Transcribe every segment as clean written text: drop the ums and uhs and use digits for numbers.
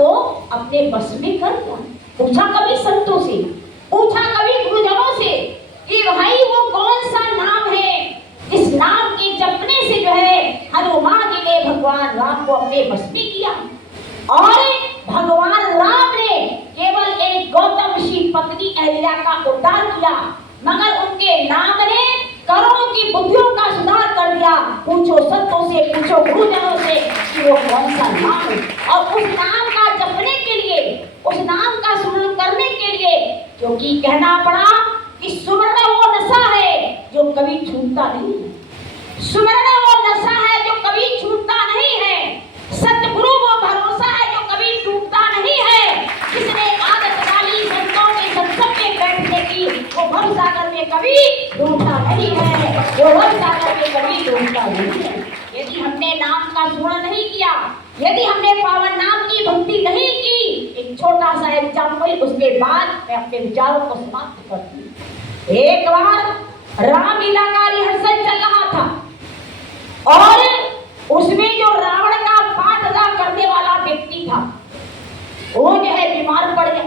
को अपने बस में कर लिया। पूछा कभी संतों से, पूछा कभी गुरुजनों से कि भाई वो कौन सा नाम है जिस नाम के जपने से जो है हनुमान जी ने भगवान राम को अपने बस में किया। और भगवान राम ने केवल एक गौतम ऋषि पत्नी अहिल्या का उद्धार किया, मगर उनके नाम ने करोड़ों की बुद्धियों का सुधार कर दिया। पूछो संतों से, पूछो गुरुजनों से कि वो कौन सा नाम है। और उस नाम का जपने के लिए, उस नाम का सुमरण करने के लिए, क्योंकि कहना पड़ा कि सुमरण वो नशा है जो कभी छूटता नहीं है। सुमरण वो नशा है जो कभी छूटता नहीं है। सतगुरु वो भरोसा है जो कभी टूटता नहीं है। जिसने आदत डाली संतों के सत्संग में बैठने की, वो भवसागर में कभी डूबता नहीं है। वो भवसागर में कभी डूबता नहीं है। यदि हमने नाम का स्मरण नहीं किया, यदि हमने पावन नाम की भक्ति नहीं की, एक छोटा सा एग्जाम्पल, उसके बाद मैं अपने विचारों को समाप्त करती हूँ। एक बार रामलीला का रिहर्सल चल रहा था और उसमें जो रावण का पाठ अदा करने वाला व्यक्ति था वो जो है बीमार पड़ गया।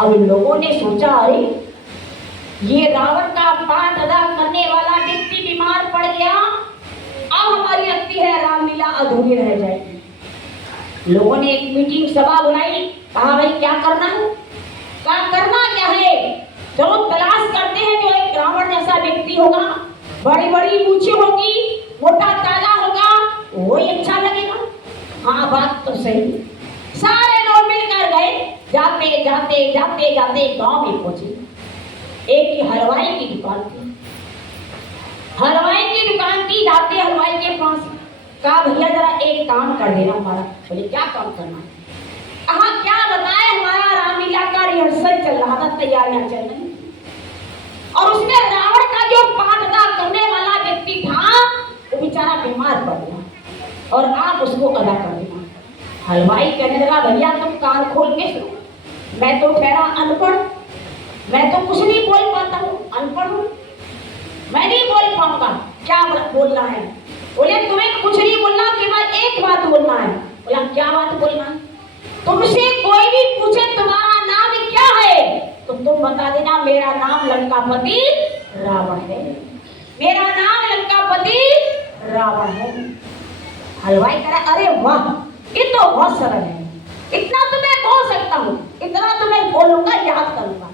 अब लोगों ने सोचा, अरे ये रावण का पाठ अदा करने वाला व्यक्ति बीमार पड़ गया, अब हमारी लगती है रामलीला अधूरी रह जाएगी। लोगों ने एक मीटिंग सभा बुलाई, कहा भाई क्या करना है, करना क्या है, चलो तलाश करते हैं जो एक रावण जैसा व्यक्ति होगा, बड़ी बड़ी मूछें होगी, मोटा ताजा होगा, वही अच्छा लगेगा। हाँ बात तो सही। सारे लोग मिलकर गए, जाते जाते जाते जाते गांव में पहुंचे। एक की हलवाई की दुकान थी, हलवाई की दुकान थी। जाते हलवाई के पास, कहा भैया जरा एक काम कर देना हमारा। बोले क्या काम करना है? कहा क्या बताए, हमारा रामलीला का रिहर्सल चल रहा था, तैयारियां चल रही और उसमें रावण का जो पाठ अदा करने वाला व्यक्ति था वो बेचारा बीमार पड़ गया और आप उसको अदा कर देना। हलवाई कहने लगा भैया तुम कान खोल के सुनो, मैं तो ठहरा अनपढ़, मैं तो कुछ नहीं बोल पाता हूँ, अनपढ़ हूँ, मैं नहीं बोल पाऊंगा। क्या बोलना है? बोले तुम्हें कुछ नहीं बोलना, केवल एक बात बोलना है। बोला क्या बात बोलना है? तुमसे कोई भी पूछे तुम्हारा नाम क्या है तो तुम बता देना मेरा नाम लंकापति रावण है, मेरा नाम लंकापति रावण है। हलवाई कह रहा अरे वाह, ये तो बहुत सरल है, इतना तो मैं बोल सकता हूँ, इतना तो मैं बोलूंगा, याद करूंगा।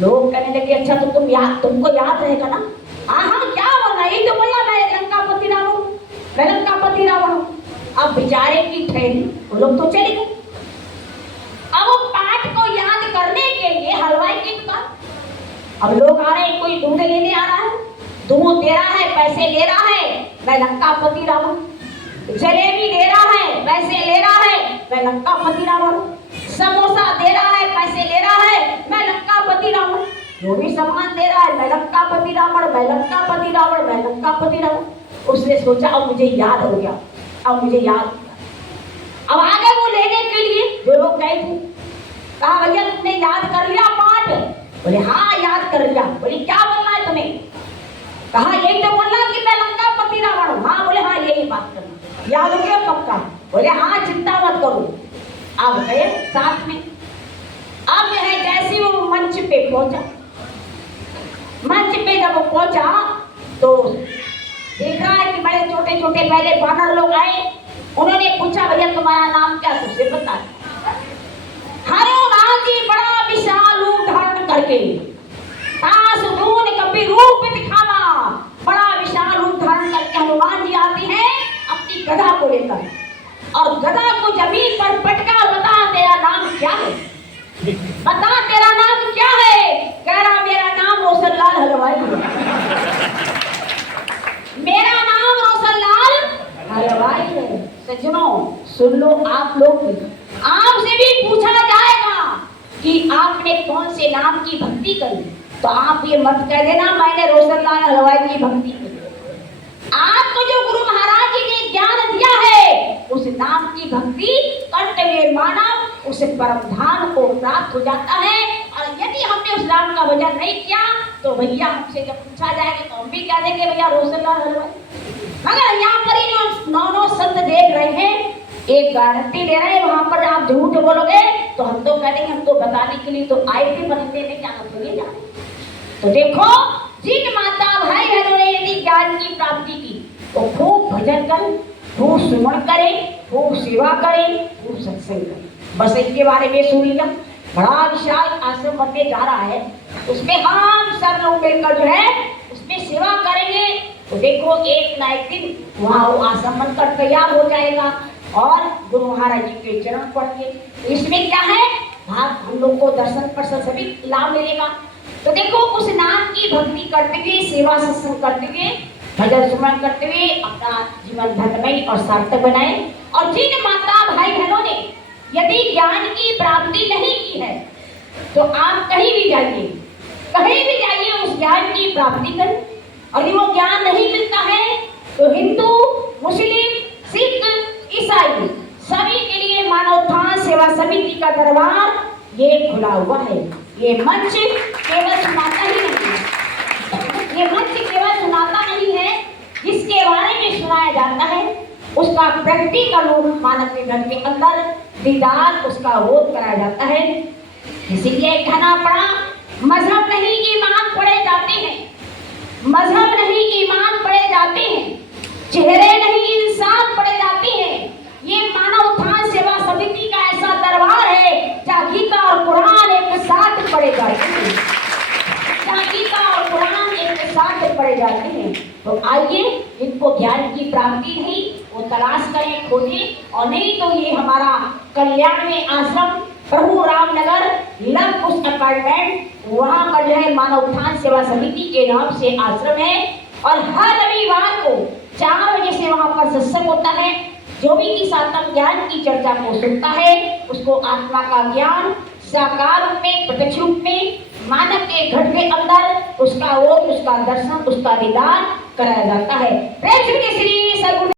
लोग कहने लगे अच्छा तो तुमको याद रहेगा ना? हाँ क्या बोलना, यही तो बोला मैं लंकापति रावण, मैं लंकापति रावण। अब बेचारे की ठहरी, वो लोग तो चले गए। अब वो पाठ को याद करने के लिए हलवाई की दुकान, अब लोग आ रहे हैं, कोई दूध लेने आ रहा है, दूध दे रहा है, पैसे ले रहा है, मैं लंकापति रावण। जलेबी दे रहा है, पैसे ले रहा है, मैं लंकापति रावण। समोसा दे रहा है, पैसे ले रहा है, मैं लंकापति रावण। जो भी सामान दे रहा है, मैं लंकापति रावण, मैं लंकापति रावण, मैं लंकापति रावण। उसने सोचा अब मुझे याद हो गया, अब मुझे याद हो गया। अब आगे वो लेने के लिए जो लोग गए थे, कहा भैया तुमने याद कर लिया पाठ? बोले हाँ याद कर लिया। बोले क्या बोलना है तुम्हें? कहा यही तो बोलना कि मैं लंकापति रावण हूँ। हाँ बोले हाँ यही बात करना, याद हो गया पक्का? बोले हाँ चिंता मत करो। अब गए साथ में। अब है जैसे वो मंच पे पहुंचा, मंच पे जब वो पहुंचा तो देख रहा है कि बड़े छोटे छोटे पहले बानर लोग आए। उन्होंने पूछा भैया तुम्हारा नाम क्या? तुझसे बता। हनुमान जी बड़ा विशाल रूप धारण करके, दून कपि रूप दिखावा, बड़ा विशाल रूप धारण करके हनुमान जी आती हैं अपनी गदा को लेकर और गदा को जमीन पर पटका। बता तेरा नाम क्या है? बता तेरा नाम क्या है? कह रहा मेरा नाम रोशनलाल हलवाई है, मेरा नाम रोशनलाल हलवाई है। सज्जनों सुन लो, आप लोग आपसे भी पूछा जाएगा कि आपने कौन से नाम की भक्ति करी, तो आप ये मत कह देना मैंने रोशनलाल हलवाई की भक्ति की। आपको जो गुरु महाराज जी ने ज्ञान दिया है उस नाम की भक्ति करते हुए मानव उस परम धाम को प्राप्त हो जाता है। और यदि हमने उस नाम का भजन नहीं किया तो भैया हमसे जब पूछा जाएगा तो हम भी कह देंगे भैया रोशनलाल हलवाई। मगर यहाँ पर ही जो नौ संत देख रहे हैं, एक गारंटी दे रहे हैं, वहां पर आप आप झूठ बोलोगे तो हम तो कह देंगे हम तो बताने के लिए तो आए थे, पर हमने क्या मतलब जाने। तो देखो, जिन माता भाई बहनों ने यदि ज्ञान की प्राप्ति की तो खूब भजन करें, खूब सुमन करें, खूब सेवा करें, खूब सत्संग करें। बस इनके बारे में सुन लिया, बड़ा विशाल आश्रम बनने जा रहा है, उसमें हम सब लोग मिलकर जो है उसमें सेवा करेंगे। तो देखो एक ना एक दिन वहाँ वो आश्रम बनकर तैयार हो जाएगा और गुरु महाराज जी के चरण पड़ेंगे। तो इसमें क्या है, हम लोग को दर्शन पर सभी लाभ मिलेगा। तो देखो उस नाम की भक्ति करते हुए, सेवा सत्संग करते हुए, भजन सुमन करते हुए अपना जीवन धर्ममय और सार्थक बनाए। और जिन माता भाई बहनों ने यदि ज्ञान की प्राप्ति नहीं की है तो आप कहीं भी जाइए, कहीं भी जाइए उस ज्ञान की प्राप्ति करें। और वो ज्ञान नहीं मिलता है तो हिंदू, मुस्लिम, सिख, ईसाई सभी के लिए मानवोत्थान सेवा समिति का दरबार ये खुला हुआ है। ये मंच केवल सुनाता ही नहीं है, ये मंच केवल सुनाता नहीं है, जिसके बारे में सुनाया जाता है उसका प्रैक्टिकल रूप मानव के घर के अंदर दीदार उसका बोध कराया जाता है। इसीलिए कहना पड़ा, मजहब नहीं ईमान पढ़े जाते हैं, मजहब नहीं ईमान पढ़े जाते हैं, चेहरे नहीं इंसान पढ़े जाते हैं। ये मानव उत्थान सेवा समिति का ऐसा दरबार है जहाँ गीता और कुरान एक साथ पढ़े जाते हैं, जहाँ गीता और कुरान एक साथ पढ़े जाते हैं। तो आइए, जिनको ज्ञान की प्राप्ति नहीं वो तलाश करें, खोजें। और नहीं तो ये हमारा कल्याण में आश्रम प्रभु रामनगर लव कुश अपार्टमेंट, वहाँ पर जो है मानव उत्थान सेवा समिति के नाम से आश्रम है। और हर रविवार को 4 बजे से वहाँ पर सत्संग होता है। जो भी इस आत्म ज्ञान की चर्चा को सुनता है उसको आत्मा का ज्ञान साकार रूप में, प्रत्यक्ष रूप में मानव के घर के अंदर उसका वो, उसका दर्शन, उसका दीदार कराया जाता है। प्रेम श्री सद्गुरु